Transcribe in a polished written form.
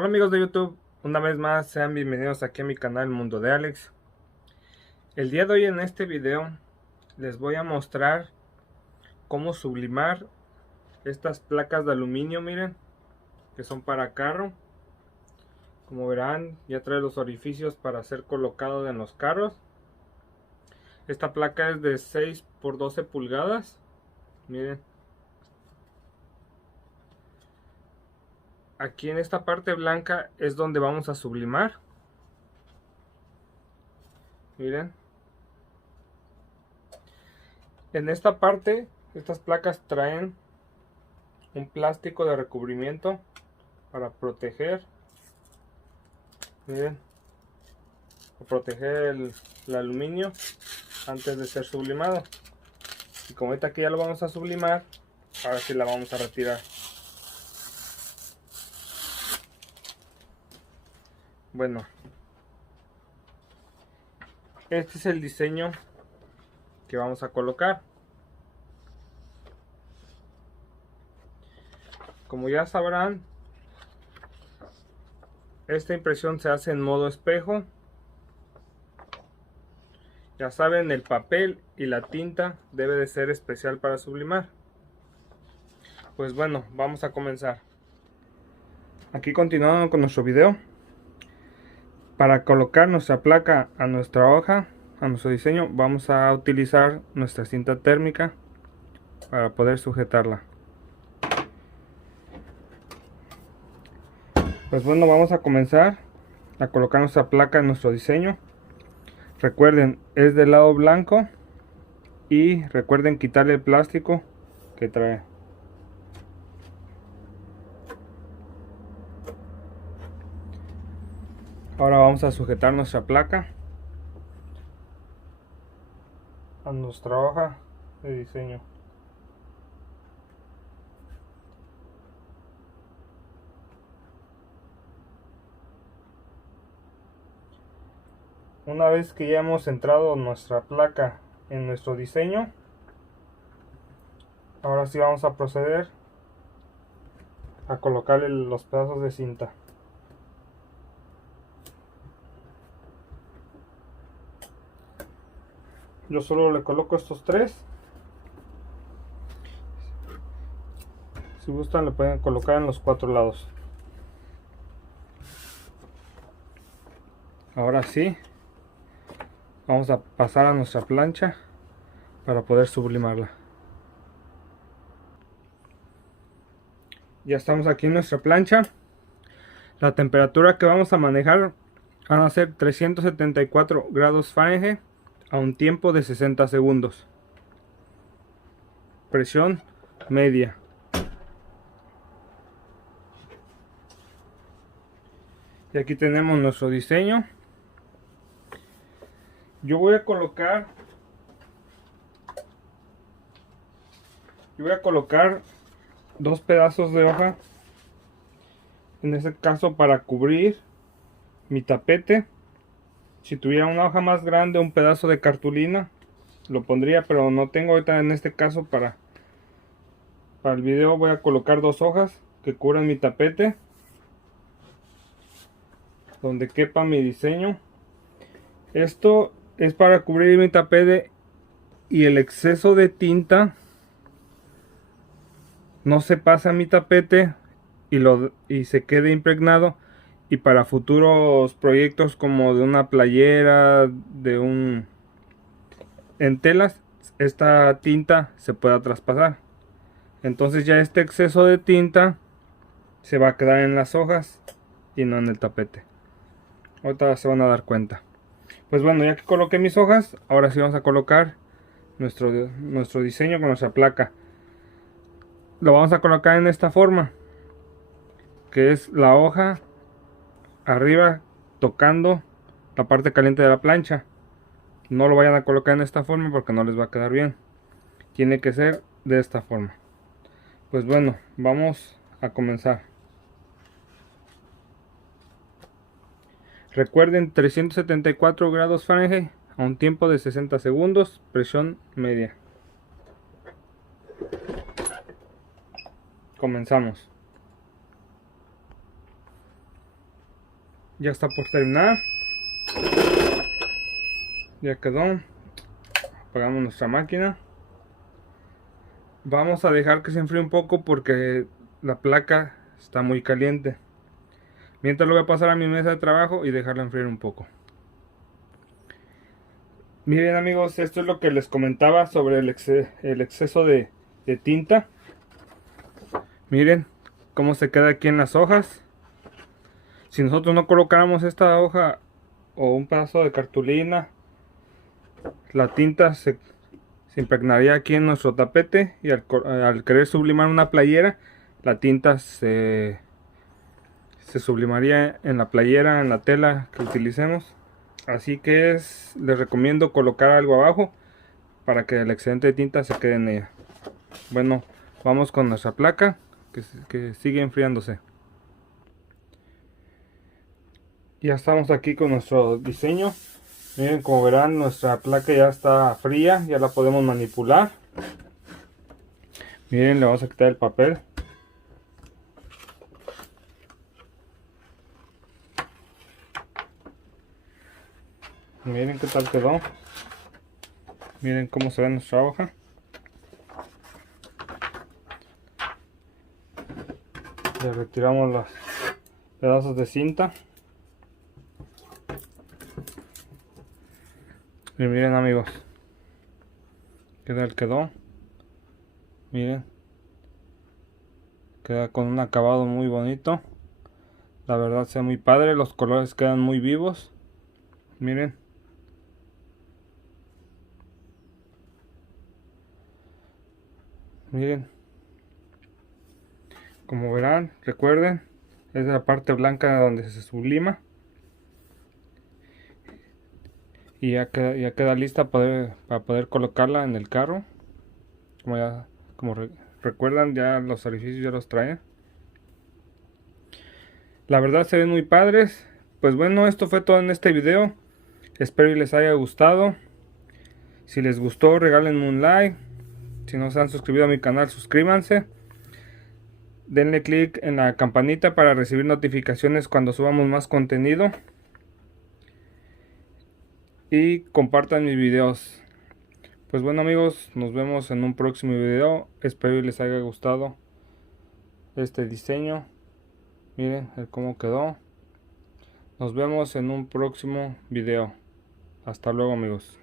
Hola amigos de YouTube, una vez más sean bienvenidos aquí a mi canal Mundo de Alex. El día de hoy en este video les voy a mostrar cómo sublimar estas placas de aluminio, miren, que son para carro. Como verán, ya trae los orificios para ser colocado en los carros. Esta placa es de 6 por 12 pulgadas, miren. Aquí en esta parte blanca es donde vamos a sublimar. Miren. En esta parte, estas placas traen un plástico de recubrimiento para proteger. Miren. Para proteger el aluminio antes de ser sublimado. Y como ahorita aquí ya lo vamos a sublimar, ahora sí la vamos a retirar. Bueno, este es el diseño que vamos a colocar. Como ya sabrán, esta impresión se hace en modo espejo. Ya saben, el papel y la tinta debe de ser especial para sublimar. Pues bueno, vamos a comenzar. Aquí continuando con nuestro video. Para colocar nuestra placa a nuestra hoja, a nuestro diseño, vamos a utilizar nuestra cinta térmica para poder sujetarla. Pues bueno, vamos a comenzar a colocar nuestra placa en nuestro diseño. Recuerden, es del lado blanco y recuerden quitarle el plástico que trae. Ahora vamos a sujetar nuestra placa a nuestra hoja de diseño. Una vez que ya hemos centrado nuestra placa en nuestro diseño, ahora sí vamos a proceder a colocarle los pedazos de cinta. Yo solo le coloco estos tres. Si gustan le pueden colocar en los cuatro lados. Ahora sí, vamos a pasar a nuestra plancha para poder sublimarla. Ya estamos aquí en nuestra plancha. La temperatura que vamos a manejar van a ser 374 grados Fahrenheit a un tiempo de 60 segundos. Presión media. Y aquí tenemos nuestro diseño. Yo voy a colocar dos pedazos de hoja, en este caso para cubrir mi tapete. Si tuviera una hoja más grande, un pedazo de cartulina, lo pondría, pero no tengo ahorita. En este caso para el video voy a colocar dos hojas que cubran mi tapete, donde quepa mi diseño. Esto es para cubrir mi tapete y el exceso de tinta no se pasa a mi tapete y se quede impregnado, y para futuros proyectos como de una playera, en telas, esta tinta se pueda traspasar. Entonces ya este exceso de tinta se va a quedar en las hojas y no en el tapete. Ahorita se van a dar cuenta. Pues bueno, ya que coloqué mis hojas, ahora sí vamos a colocar nuestro diseño con nuestra placa. Lo vamos a colocar en esta forma, que es la hoja arriba tocando la parte caliente de la plancha. No lo vayan a colocar en esta forma porque no les va a quedar bien. Tiene que ser de esta forma. Pues bueno, vamos a comenzar. Recuerden, 374 grados Fahrenheit a un tiempo de 60 segundos, presión media. Comenzamos. Ya está por terminar. Ya quedó. Apagamos nuestra máquina. Vamos a dejar que se enfríe un poco porque la placa está muy caliente. Mientras lo voy a pasar a mi mesa de trabajo y dejarla enfriar un poco. Miren amigos, esto es lo que les comentaba sobre el exceso de tinta. Miren cómo se queda aquí en las hojas. Si nosotros no colocáramos esta hoja o un pedazo de cartulina, la tinta se impregnaría aquí en nuestro tapete y al querer sublimar una playera, la tinta se sublimaría en la playera, en la tela que utilicemos. Así que les recomiendo colocar algo abajo para que el excedente de tinta se quede en ella. Bueno, vamos con nuestra placa que sigue enfriándose. Ya estamos aquí con nuestro diseño. Miren, como verán, nuestra placa ya está fría, ya la podemos manipular. Miren, le vamos a quitar el papel. Miren qué tal quedó. Miren cómo se ve nuestra hoja. Le retiramos los pedazos de cinta. Y miren amigos, qué tal quedó. Miren, queda con un acabado muy bonito. La verdad se ve muy padre, los colores quedan muy vivos. Miren. Miren. Como verán, recuerden, es la parte blanca donde se sublima. Y ya queda lista para poder colocarla en el carro. Como recuerdan, ya los orificios ya los traen. La verdad se ven muy padres. Pues bueno, esto fue todo en este video. Espero y les haya gustado. Si les gustó, regálenme un like. Si no se han suscrito a mi canal, suscríbanse. Denle click en la campanita para recibir notificaciones cuando subamos más contenido. Y compartan mis videos. Pues bueno amigos, nos vemos en un próximo video. Espero y les haya gustado este diseño. Miren cómo quedó. Nos vemos en un próximo video. Hasta luego amigos.